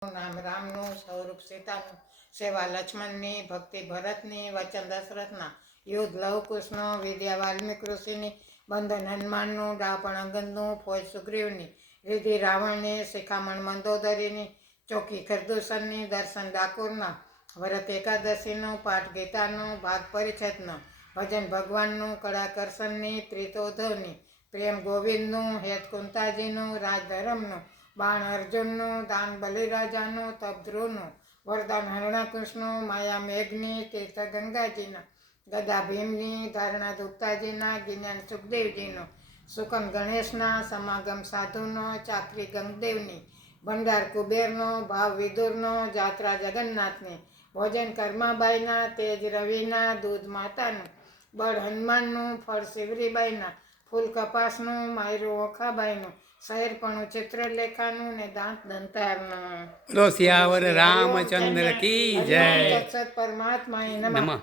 નામ રામનું, સ્વરૂપ સીતાનું, સેવા લક્ષ્મણની, ભક્તિ ભરતની, વચન દશરથના, યુદ્ધ લવકુશનું, વિદ્યા વાલ્મીક ઋષિની, બંધન હનુમાનનું, ડાપણ અંગદનું, ફોજ સુગ્રીવની, રિધિ રાવણની, શિખામણ મંદોદરીની, ચોકી ખરદૂષણની, દર્શન ડાકોરના, વ્રત એકાદશીનું, પાઠ ગીતાનું, ભાગ પરિષદનું, ભજન ભગવાનનું, કળા કરશનની, ત્રિતોધવની, પ્રેમ ગોવિંદનું, હેત કુંતાજીનું, રાજધર્મનું, બાણ અર્જુનનું, દાન બલિરાજાનું, તપ ધ્રુવનું, વરદાન હરણાકૃષ્ણનું, માયા મેઘની, તીર્થ ગંગાજીના, ગદા ભીમની, ધારણા દુપ્તાજીના, જ્ઞાન સુખદેવજીનું, સુકન ગણેશના, સમાગમ સાધુનો, ચાકરી ગંગદેવની, ભંડાર કુબેરનો, ભાવ વિદુરનો, જાત્રા જગન્નાથની, ભોજન કર્માબાઈના, તેજ રવિના, દૂધ માતાનું, બળ હનુમાનનું, ફળ શિવરીબાઈના, ફૂલ કપાસનું, માયરું ઓખાબાઈનું, શહેરપણું ચિત્રલેખાનું ને દાંત દંતારનું. બોલો સિયાવર રામચંદ્ર કી જય. પરમાત્મા નમઃ.